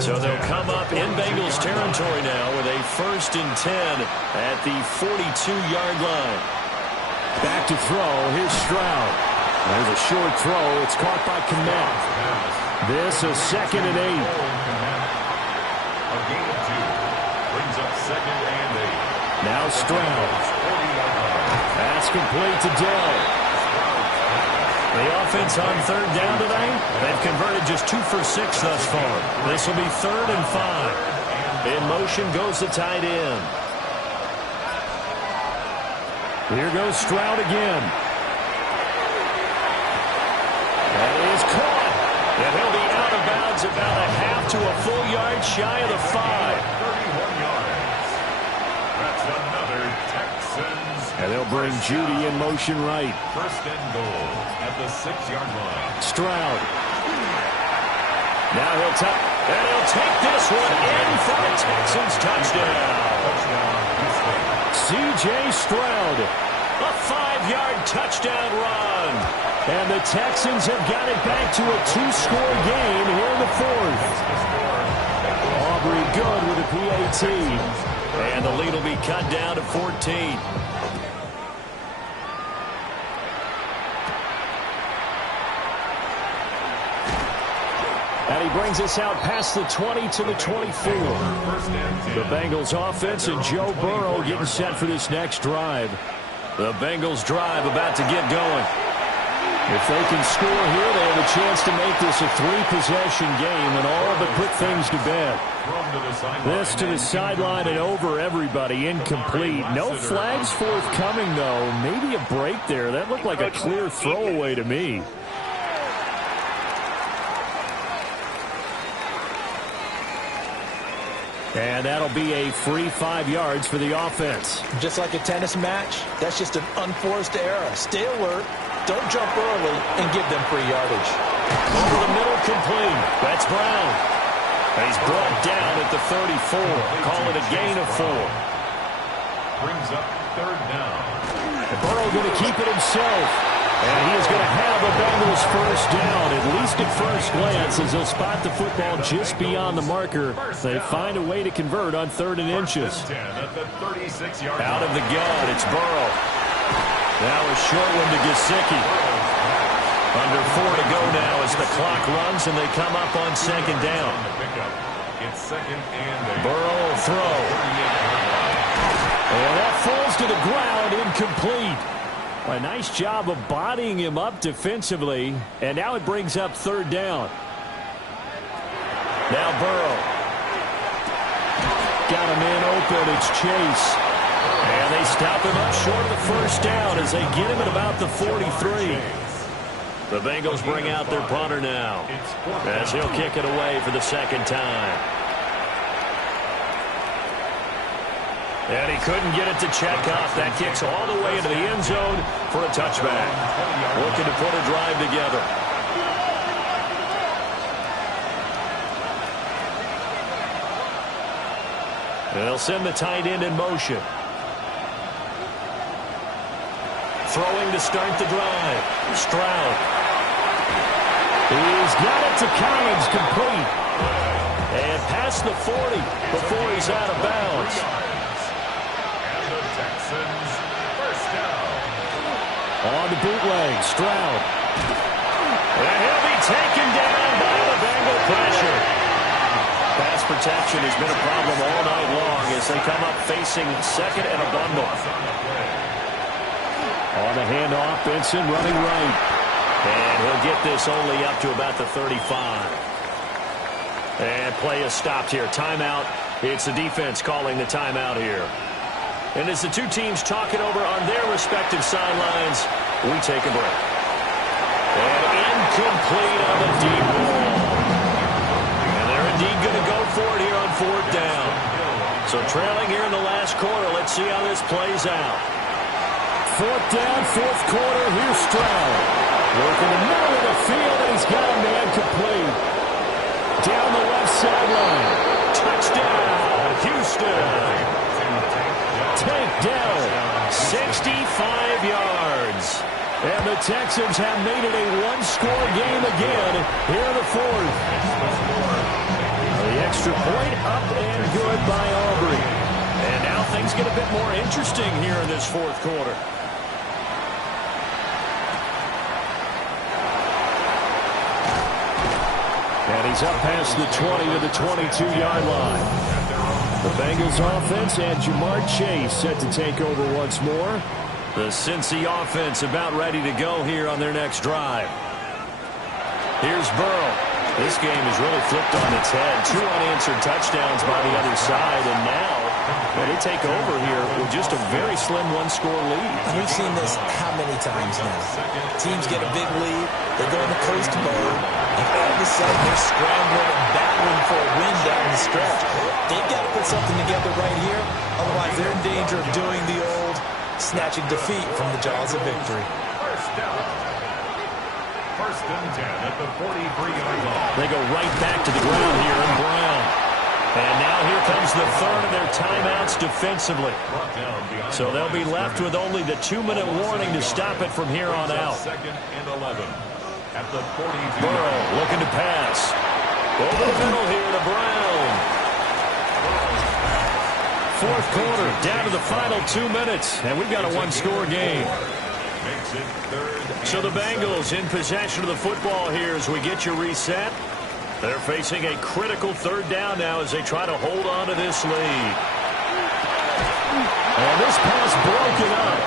So they'll come up in Bengals territory now with a 1st and 10 at the 42-yard line. Back to throw. Here's Stroud. There's a short throw. It's caught by Kmet. This is 2nd and 8. A gain of 2 brings up 2nd and 8. Now Stroud. Pass complete to Dell. The offense on third down today, they've converted just 2 for 6 thus far. This will be 3rd and 5. In motion goes the tight end. Here goes Stroud again. That is caught. And he'll be out of bounds about a half to a full yard shy of the 5. 31 yards. That's another Texans. And they'll bring Judy in motion right. 1st and goal at the 6-yard line. Stroud. Now he'll take this one in for the Texans touchdown. C.J. Stroud, a 5-yard touchdown run. And the Texans have got it back to a 2-score game here in the 4th. Aubrey good with a PAT. And the lead will be cut down to 14. And he brings us out past the 20 to the 24. The Bengals offense and Joe Burrow getting set for this next drive. The Bengals drive about to get going. If they can score here, they have a chance to make this a 3-possession game and all but put things to bed. This to the sideline and over everybody. Incomplete. No flags forthcoming, though. Maybe a break there. That looked like a clear throwaway to me. And that'll be a free 5 yards for the offense. Just like a tennis match, that's just an unforced error. Stay alert, don't jump early, and give them free yardage. Over the middle, complete. That's Brown. He's brought down at the 34. Call it a gain of 4. Brings up 3rd down. And Burrow going to keep it himself. And he is going to have a Bengals first down, at least at first glance, as they'll spot the football just beyond the marker. They find a way to convert on 3rd and inches. Out of the gun, it's Burrow. Now a short one to Gesicki. Under 4 to go now as the clock runs and they come up on 2nd down. It's 2nd and Burrow will throw. And that falls to the ground, incomplete. A nice job of bodying him up defensively. And now it brings up 3rd down. Now Burrow. Got a man open. It's Chase. And they stop him up short of the first down as they get him at about the 43. The Bengals bring out their punter now as he'll kick it away for the 2nd time. And he couldn't get it to check off. That kicks all the way into the end zone for a touchback. Looking to put a drive together. And they'll send the tight end in motion. Throwing to start the drive. Stroud. He's got it to Collins, complete. And past the 40 before he's out of bounds. Texans first down. On the bootleg, Stroud. And he'll be taken down by the Bengal pressure. Pass protection has been a problem all night long as they come up facing 2nd and a bundle. On the handoff, Benson running right. And he'll get this only up to about the 35. And play is stopped here. Timeout. It's the defense calling the timeout here. And as the two teams talk it over on their respective sidelines, we take a break. And incomplete on the deep ball. And they're indeed going to go for it here on 4th down. So trailing here in the last quarter, let's see how this plays out. 4th down, 4th quarter, here's Stroud. Working the middle of the field, and he's got a man complete. Down the left sideline. Touchdown, Houston. Takedown, 65 yards. And the Texans have made it a 1-score game again here in the 4th. The extra point up and good by Aubrey. And now things get a bit more interesting here in this 4th quarter. And he's up past the 20 to the 22-yard line. The Bengals offense and Jamar Chase set to take over once more. The Cincy offense about ready to go here on their next drive. Here's Burrow. This game is really flipped on its head. 2 unanswered touchdowns by the other side, and now they take over here with just a very slim one-score lead. We've seen this how many times now? Teams get a big lead, they go into coast mode, and all of a sudden they're scrambling and battling for a win down the stretch. They've got to put something together right here, otherwise they're in danger of doing the old snatching defeat from the jaws of victory. First and 10 at the 43-yard line. They go right back to the ground here in Brown. And now here comes the third of their timeouts defensively. So they'll be left with only the 2-minute warning to stop it from here on out. Second and 11 at the 42. Burrow looking to pass. Over the middle here to Brown. Fourth quarter, down to the final 2 minutes, and we've got a one-score game. Makes it third. So the Bengals in possession of the football here as we get you reset. They're facing a critical third down now as they try to hold on to this lead. And this pass broken up.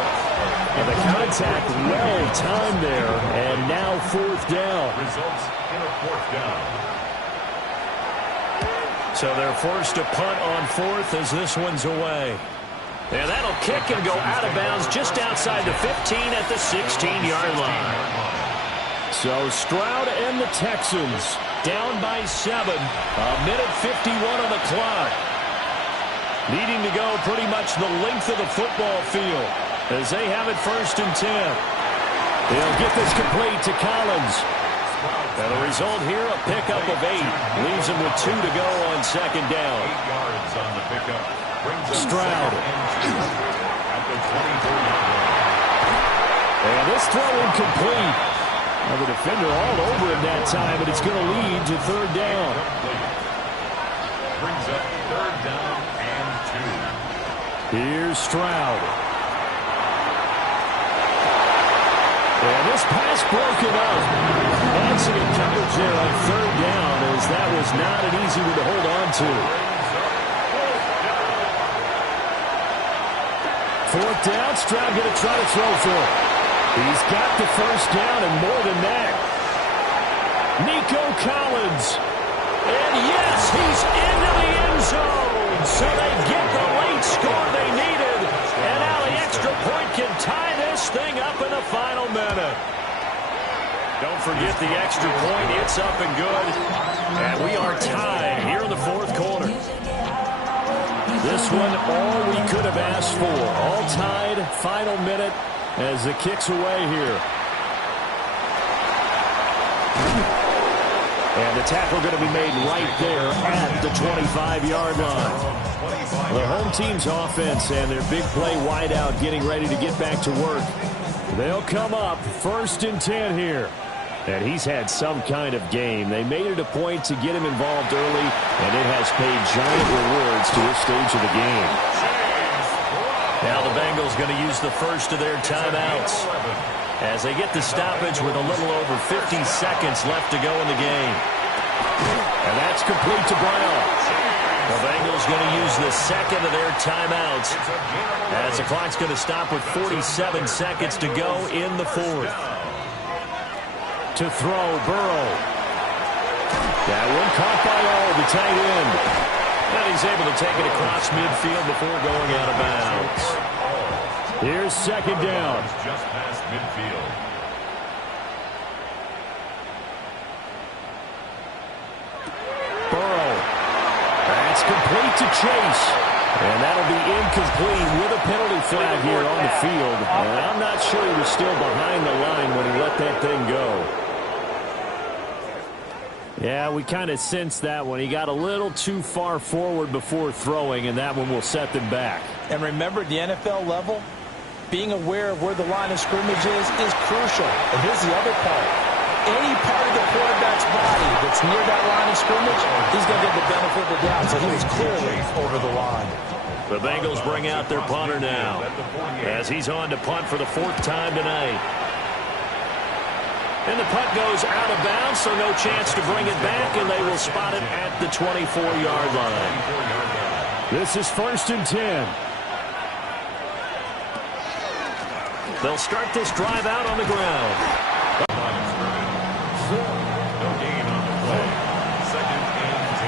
And the contact well timed there. And now fourth down. Results in a fourth down. So they're forced to punt on fourth as this one's away. And that'll kick and go out of bounds just outside the 15 at the 16-yard line. So Stroud and the Texans down by 7. A minute 51 on the clock. Needing to go pretty much the length of the football field as they have it first and 10. They'll get this complete to Collins. And the result here, a pickup of 8. Leaves them with 2 to go on second down. 8 yards on the pickup. Stroud. At the 23-yard line. And this throw incomplete. Now the defender all over him that time, but it's going to lead to third down. Brings up third down and 2. Here's Stroud. And this pass broken up. Excellent coverage there on third down, as that was not an easy one to hold on to. Fourth down, Stroud going to try to throw for it. He's got the first down and more than that. Nico Collins. And yes, he's into the end zone. So they get the late score they needed. And now the extra point can tie this thing up in the final minute. Don't forget the extra point. It's up and good. And we are tied here in the fourth quarter. This one, all we could have asked for. All tied, final minute as the kick's away here. And the tackle going to be made right there at the 25-yard line. The home team's offense and their big play wideout getting ready to get back to work. They'll come up first and 10 here. And he's had some kind of game. They made it a point to get him involved early, and it has paid giant rewards to this stage of the game. Now the Bengals going to use the first of their timeouts as they get the stoppage with a little over 50 seconds left to go in the game. And that's complete to Brown. The Bengals going to use the second of their timeouts as the clock's going to stop with 47 seconds to go in the fourth. To throw, Burrow. That one caught by all, the tight end. And he's able to take it across midfield before going out of bounds. Here's second down. Just past midfield. Burrow. That's complete to Chase. And that'll be incomplete with a penalty flag here on the field. And I'm not sure he was still behind the line when he let that thing go. Yeah, we kind of sensed that one. He got a little too far forward before throwing, and that one will set them back. And remember, at the NFL level, being aware of where the line of scrimmage is crucial. And here's the other part. Any part of the quarterback's body that's near that line of scrimmage, he's going to get the benefit of the doubt. So he was clearly over the line. The Bengals bring out their punter now as he's on to punt for the fourth time tonight. And the punt goes out of bounds, so no chance to bring it back, and they will spot it at the 24-yard line. This is 1st and 10. They'll start this drive out on the ground. No gain on the play. 2nd and 10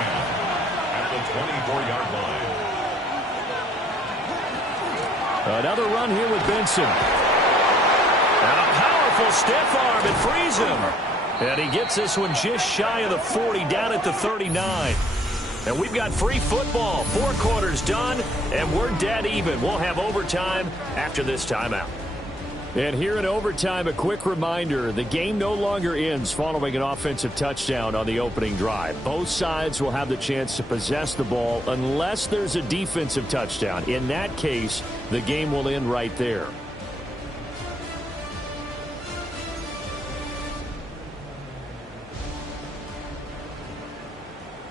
at the 24-yard line. Another run here with Benson. And a powerful stiff arm. It frees him. And he gets this one just shy of the 40, down at the 39. And we've got free football. 4 quarters done, and we're dead even. We'll have overtime after this timeout. And here in overtime, a quick reminder, the game no longer ends following an offensive touchdown on the opening drive. Both sides will have the chance to possess the ball unless there's a defensive touchdown. In that case, the game will end right there.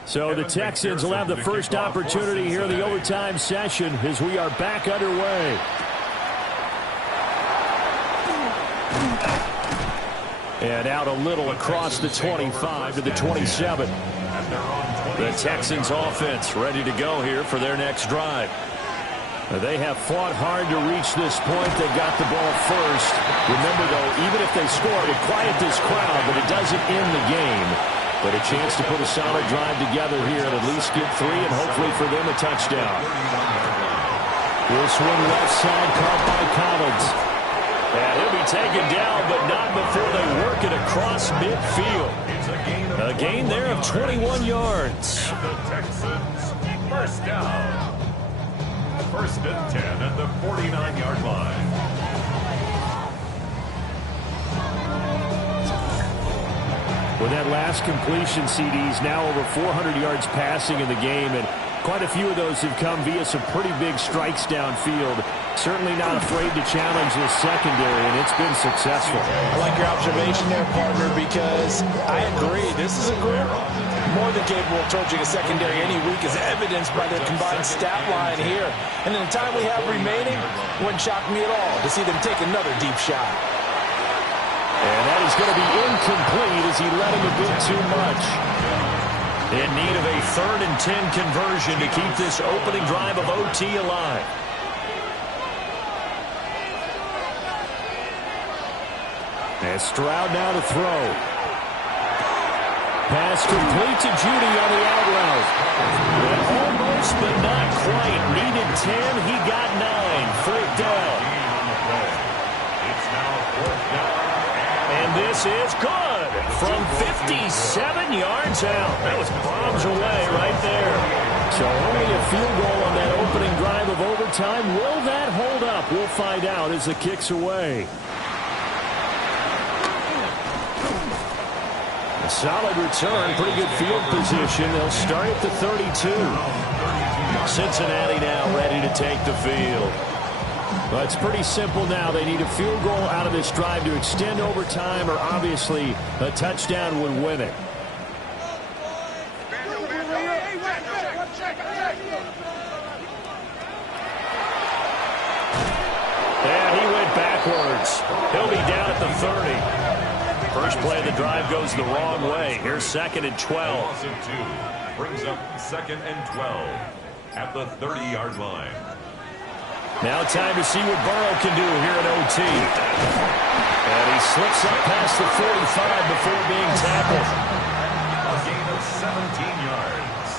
So the Texans will have the first opportunity here in the overtime session as we are back underway. And out a little across the 25 to the 27. The Texans offense ready to go here for their next drive. They have fought hard to reach this point. They got the ball first. Remember, though, even if they score, it would quiet this crowd, but it doesn't end the game. But a chance to put a solid drive together here and at least get 3 and hopefully for them a touchdown. This one left side caught by Collins. And he'll be taken down, but not before they work it across midfield. A gain there of 21 yards. The Texans, first down. 1st and 10 at the 49-yard line. With that last completion, CDs now over 400 yards passing in the game, and quite a few of those have come via some pretty big strikes downfield. Certainly not afraid to challenge this secondary, and it's been successful. I like your observation there, partner, because I agree. This is a group more than capable of torching a secondary any week, as evidenced by their combined stat line here. And in the time we have remaining, wouldn't shock me at all to see them take another deep shot. And that is going to be incomplete as he let him a bit too much. In need of a 3rd and 10 conversion to keep this opening drive of OT alive. And Stroud now to throw. Pass complete to Judy on the out route. Almost, but not quite. Needed 10. He got 9. 4th down. It's now 4th down. And this is good. From 57 yards out. That was bombs away right there. So only a field goal on that opening drive of overtime. Will that hold up? We'll find out as the kick's away. A solid return, pretty good field position. They'll start at the 32. Cincinnati now ready to take the field. Well, it's pretty simple now. They need a field goal out of this drive to extend overtime, or obviously a touchdown would win it. And he went backwards. He'll be down at the 30. First play of the drive goes the wrong way. Here's 2nd and 12. Loss of 2 brings up 2nd and 12 at the 30-yard line. Now time to see what Burrow can do here in OT. And he slips up past the 45 before being tackled. A gain of 17 yards.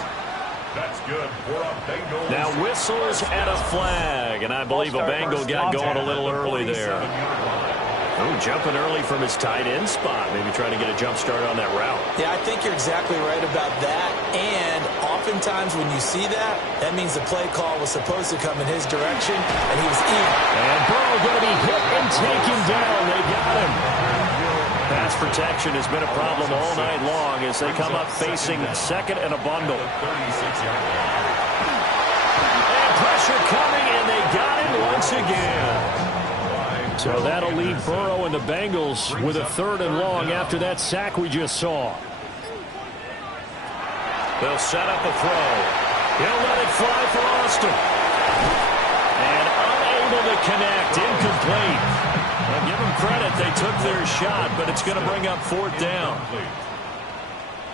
That's good for a Bengal. Now whistles and a flag. And I believe a Bengal got going a little early there. Oh, jumping early from his tight end spot. Maybe trying to get a jump start on that route. Yeah, I think you're exactly right about that. And oftentimes when you see that, that means the play call was supposed to come in his direction, and he was eager. And Burrow going to be hit and taken down. They got him. Pass protection has been a problem all night long as they come up facing 2nd and a bundle. 36-yard line. And pressure coming, and they got him once again. So that'll leave Burrow and the Bengals with a 3rd and long after that sack we just saw. They'll set up a throw. He'll let it fly for Austin. And unable to connect. Incomplete. Well, give them credit. They took their shot, but it's going to bring up 4th down.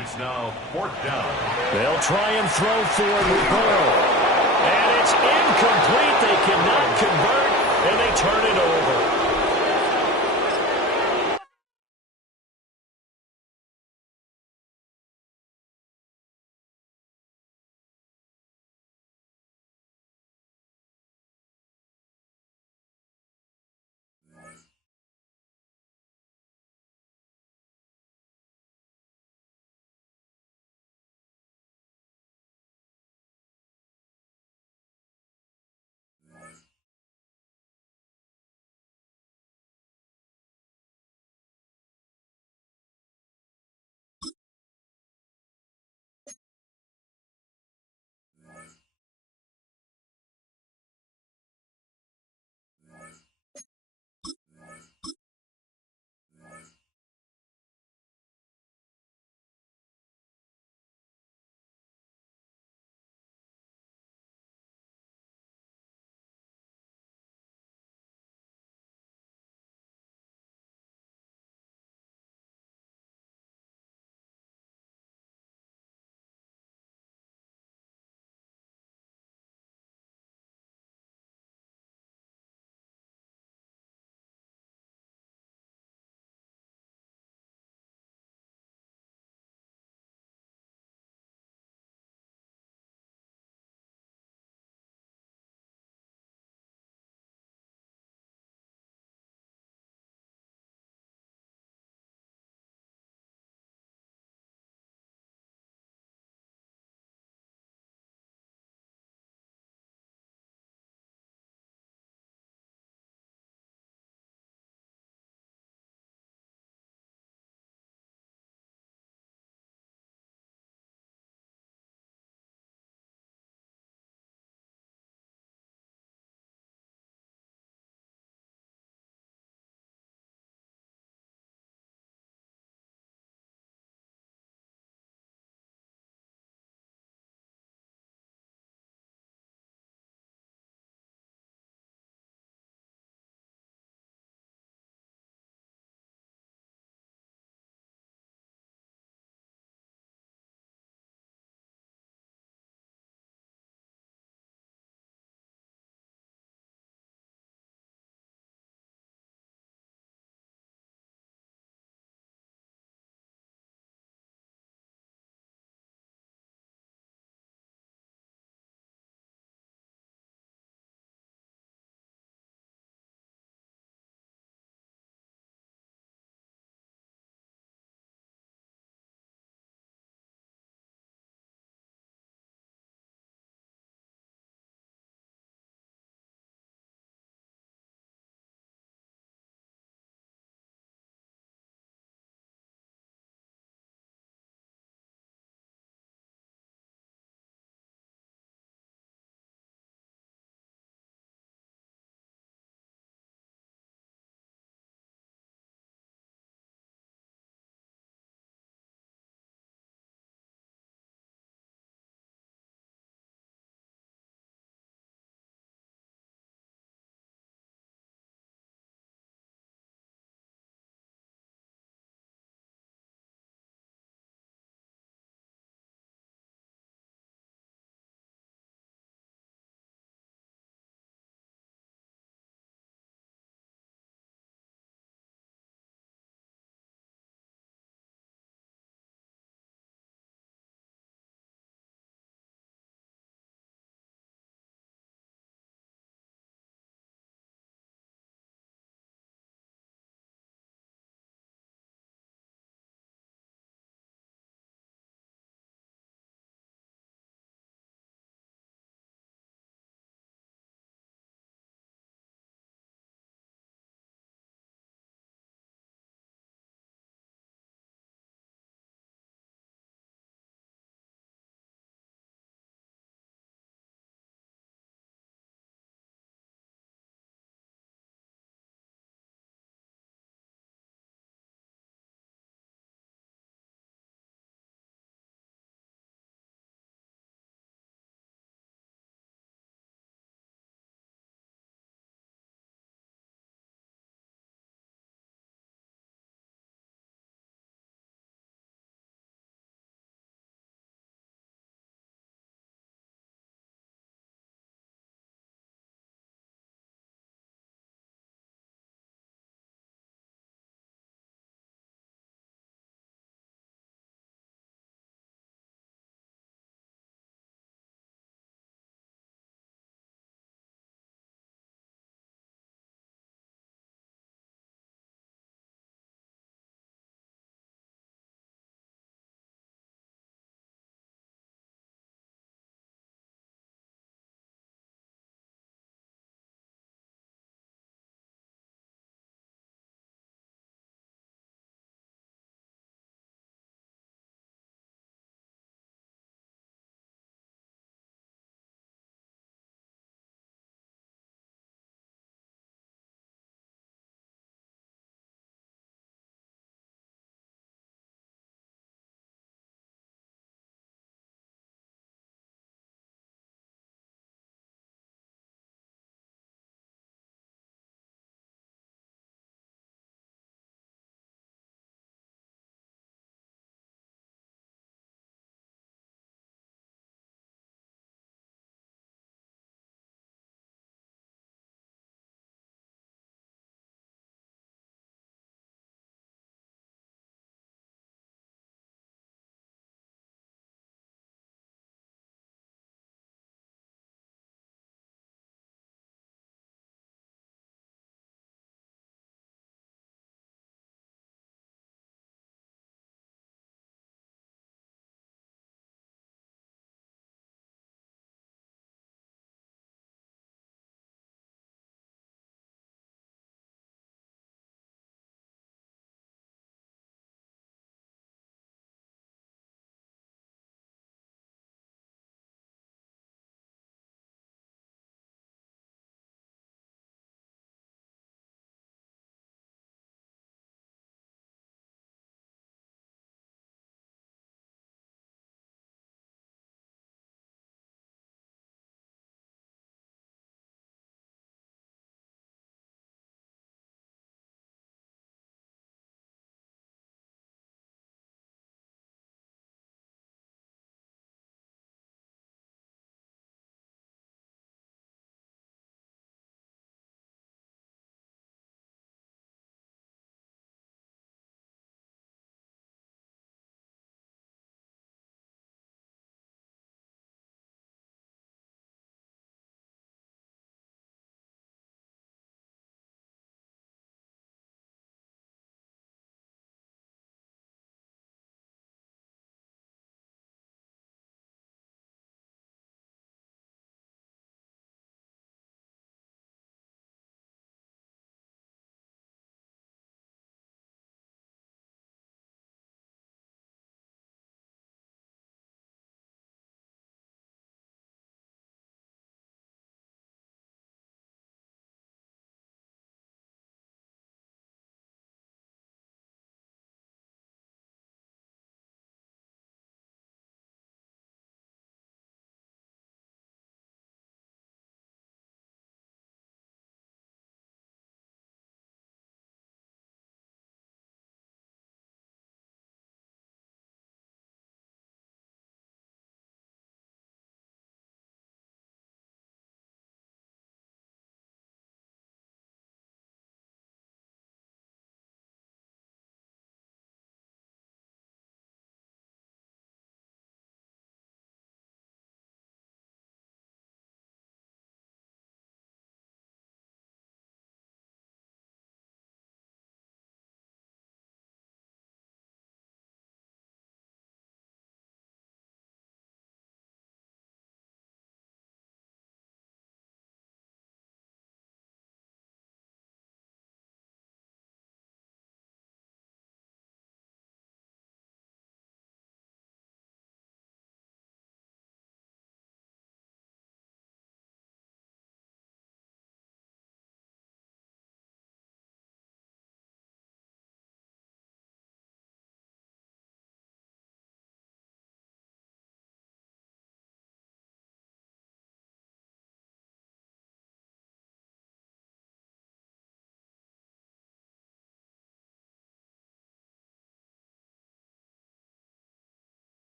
It's now 4th down. They'll try and throw for it with Burrow. It's incomplete. They cannot convert, and they turn it over.